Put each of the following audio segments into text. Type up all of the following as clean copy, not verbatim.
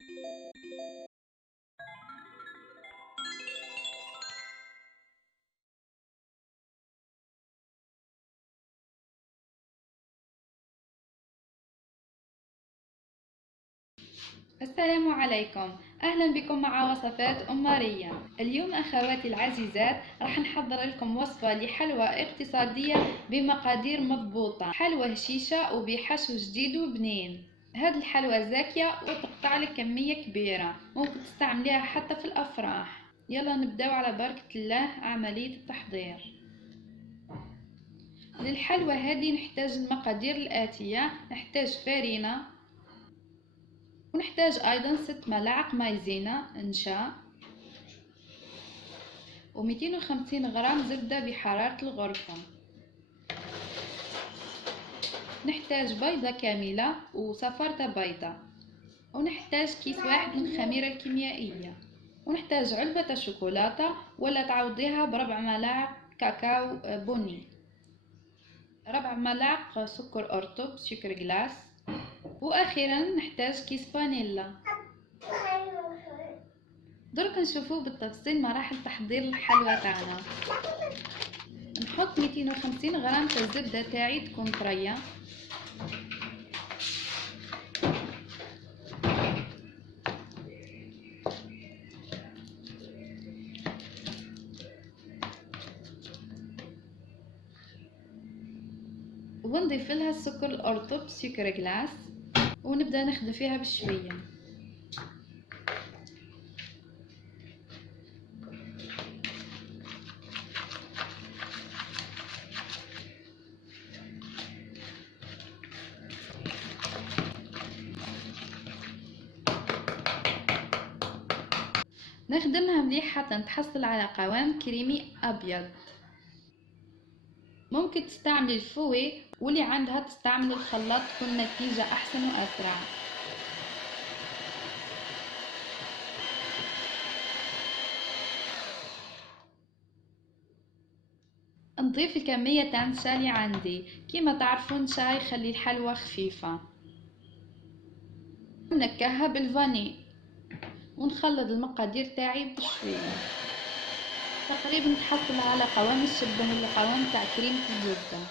السلام عليكم. أهلا بكم مع وصفات أم ماريا. اليوم أخواتي العزيزات راح نحضر لكم وصفة لحلوى اقتصادية بمقادير مضبوطة، حلوى هشيشة وبحشو جديد وبنين. هذه الحلوى زاكية وتقطع لك كمية كبيرة، ممكن تستعمليها حتى في الأفراح. يلا نبداو على بركة الله عملية التحضير. للحلوى هذه نحتاج المقادير الآتية: نحتاج فرينة، ونحتاج أيضا 6 ملاعق مايزينا نشا، و250 غرام زبدة بحرارة الغرفة. نحتاج بيضة كاملة وصفارة بيضة، ونحتاج كيس واحد من الخميرة الكيميائية، ونحتاج علبة شوكولاتة ولا تعوضيها بربع ملاعق كاكاو بني، ربع ملاعق سكر أرطب سكر جلاس، وأخيرا نحتاج كيس فانيلا. درك نشوفو بالتفصيل مراحل تحضير الحلوى تاعنا. نحط 250 غرام تاع الزبدة تاعي تكون طرية، ونضيف لها السكر الأرطب سكر جلاس، ونبدأ نخدم فيها بشوية. نخدمها مليح حتى نتحصل على قوام كريمي أبيض. ممكن تستعملي الفوي، واللي عندها تستعمل الخلاط تكون النتيجة أحسن وأسرع. نضيف الكمية تاع النشا اللي عندي، كيما تعرفون النشا يخلي الحلوى خفيفة. نكهها بالفاني، ونخلط المقادير تاعي بشوية، تقريبا تحصل على قوام يشبه القوام تاع كريمة الزبدة.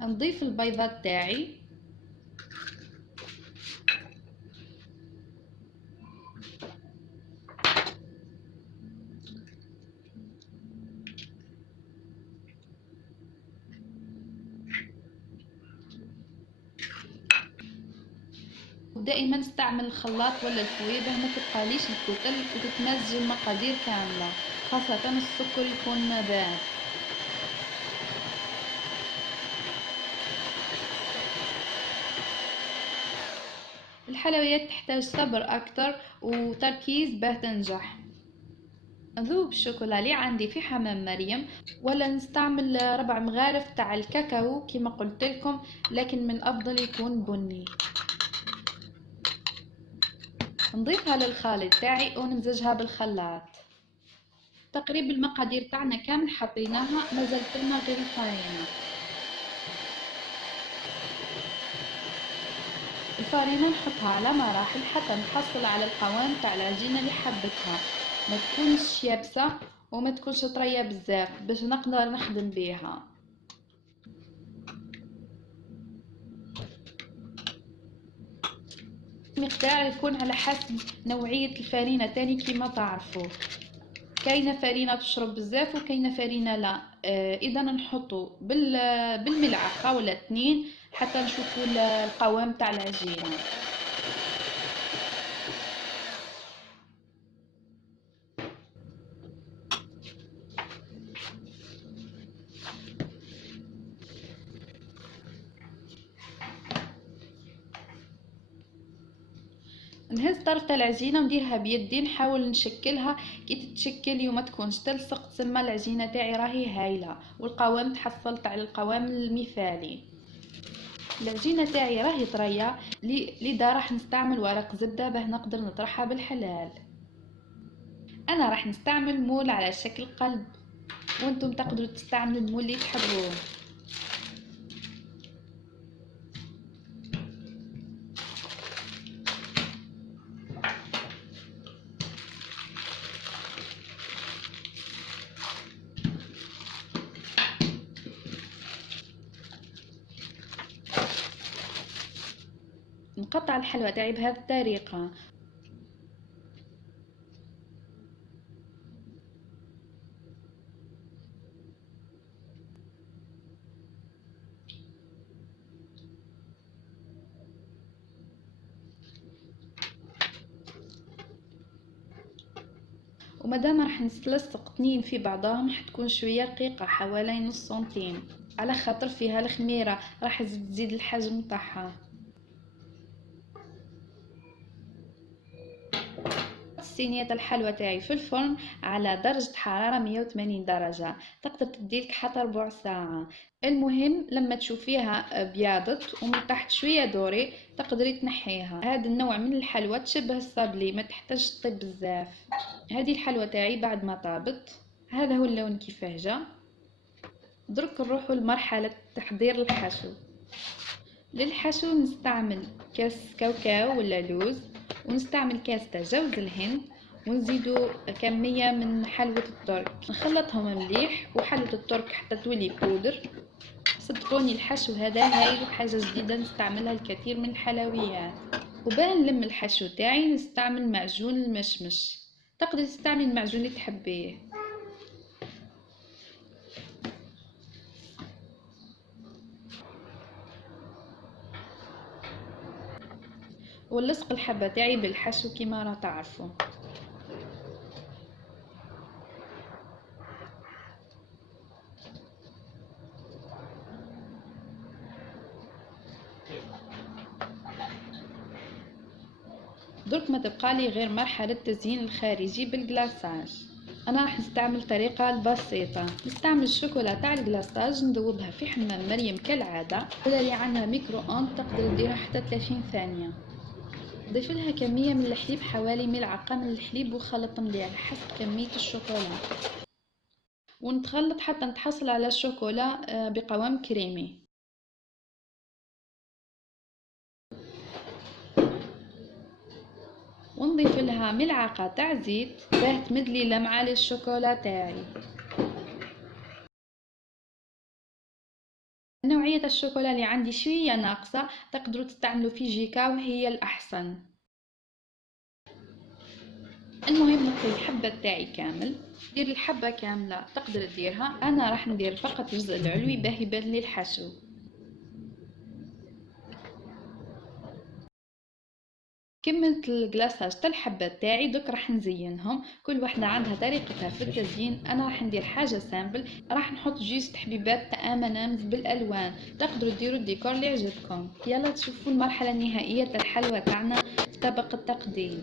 نضيف البيضات تاعي، ودائما استعمل الخلاط ولا الفويه باه ما تبقاليش الكتل وتتمزج المقادير كاملة، خاصة السكر يكون بارد. الحلويات تحتاج صبر أكتر وتركيز باه تنجح. نذوب الشوكولا اللي عندي في حمام مريم، ولا نستعمل ربع مغارف تاع الكاكاو كما قلت لكم، لكن من الأفضل يكون بني. نضيفها للخليط تاعي ونمزجها بالخلاط. تقريبا المقادير تاعنا كامل حطيناها، نزلت لنا غير الفرينة. الفرينة نحطها على مراحل حتى نحصل على القوام تاع العجينة اللي حبتها، ما تكونش يابسة وما تكونش طرية بزاف باش نقدر نخدم بيها. المقدار يكون على حسب نوعية الفرينة تاني كيما تعرفوا، كاينه فرينه تشرب بزاف وكاينه فرينه لا. اذا نحطوا بالملعقه ولا 2 حتى نشوفوا القوام تاع العجينه. نهز طرف العجينه ونديرها بيدي، نحاول نشكلها كي تتشكل وما تكونش تلصق، تسمى العجينه تاعي راهي هايله والقوام تحصلت على القوام المثالي. العجينه تاعي راهي طريه، لذا راح نستعمل ورق زبده باه نقدر نطرحها بالحلال. انا راح نستعمل مول على شكل قلب، وانتم تقدروا تستعملوا المول اللي تحبوه. نقطع الحلوى تاعي بهذه الطريقة. ومادام راح نلصق اثنين في بعضهم حتكون شويه رقيقه حوالي نص سنتيم، على خاطر فيها الخميره راح تزيد الحجم تاعها. صينية الحلوى تاعي في الفرن على درجة حرارة 180 درجة، تقدر تديلك حتى ربع ساعة. المهم لما تشوفيها بياضت ومن تحت شوية دوري تقدري تنحيها. هذا النوع من الحلوى تشبه الصابلي، ما تحتاج تطيب بزاف. هذه الحلوى تاعي بعد ما طابت، هذا هو اللون كيفاه جا. درك نروحو لمرحلة تحضير الحشو. للحشو نستعمل كاس كاوكاو ولا لوز، ونستعمل كاس تاع جوز الهند، ونزيدو كمية من حلوة الترك، نخلطهم مليح وحلوة الترك حتى تولي بودر. صدقوني الحشو هذا هايل وحاجة جديدة نستعملها الكثير من الحلويات. وباه نلم الحشو تاعي نستعمل معجون المشمش، تقدر تستعمل المعجون اللي تحبيه. ونلصق الحبة تاعي بالحشو كيما راه تعرفوا. درك ما تبقى لي غير مرحلة التزيين الخارجي بالجلاساج. انا راح نستعمل الطريقة البسيطة، نستعمل الشوكولا تاع الجلاساج نذوبها في حمام مريم كالعادة، ولا اللي عندها ميكرو اون تقدر ديرها حتى 30 ثانية. ضيف لها كمية من الحليب، حوالي ملعقة من الحليب، وخلط مليح حسب كمية الشوكولا، ونتخلط حتى نتحصل على الشوكولا بقوام كريمي. ونضيف لها ملعقة تاع زيت باه تمدلي لمعة للشوكولا تاعي. نوعية الشوكولا اللي عندي شوية ناقصة، تقدروا تستعملوا في جيكا وهي الأحسن. المهم نقي الحبة تاعي كامل، دير الحبة كاملة تقدر تديرها، أنا راح ندير فقط الجزء العلوي باه يبان لي الحشو. كملت الكلاصاج تاع الحبات تاعي، دوك راح نزينهم. كل وحده عندها طريقتها في التزيين، انا راح ندير حاجه سامبل، راح نحط جوست حبيبات تاع M&M's بالالوان، تقدروا ديروا الديكور اللي يعجبكم. يلا تشوفوا المرحله النهائيه تاع الحلوى تاعنا في طبق التقديم.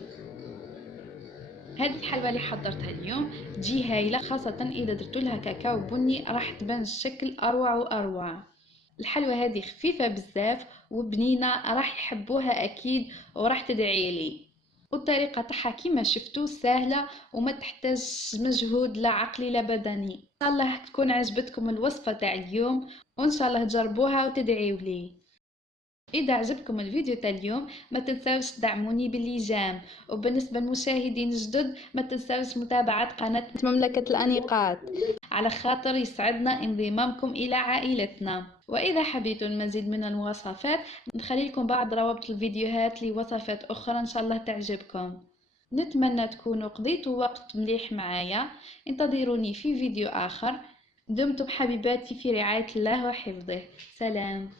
هذه الحلوى اللي حضرتها اليوم تجي هايله، خاصه اذا درتوا لها كاكاو بني راح تبان الشكل اروع واروع. الحلوى هذه خفيفة بزاف وبنينة، راح يحبوها أكيد وراح تدعيلي. والطريقة تاعها كيما شفتوا سهلة وما تحتاج مجهود لا عقلي لا بدني. إن شاء الله تكون عجبتكم الوصفة تاع اليوم، وإن شاء الله تجربوها وتدعيولي. إذا عجبكم الفيديو تاع اليوم ما تنساوش تدعموني بالإيجام، وبالنسبة للمشاهدين الجدد ما تنساوش متابعة قناة مملكة الأنيقات، على خاطر يسعدنا انضمامكم إلى عائلتنا. وإذا حبيتوا المزيد من الوصفات نخلي لكم بعض روابط الفيديوهات لوصفات أخرى إن شاء الله تعجبكم. نتمنى تكونوا قضيتوا وقت مليح معايا. انتظروني في فيديو آخر. دمتم حبيباتي في رعاية الله وحفظه. سلام.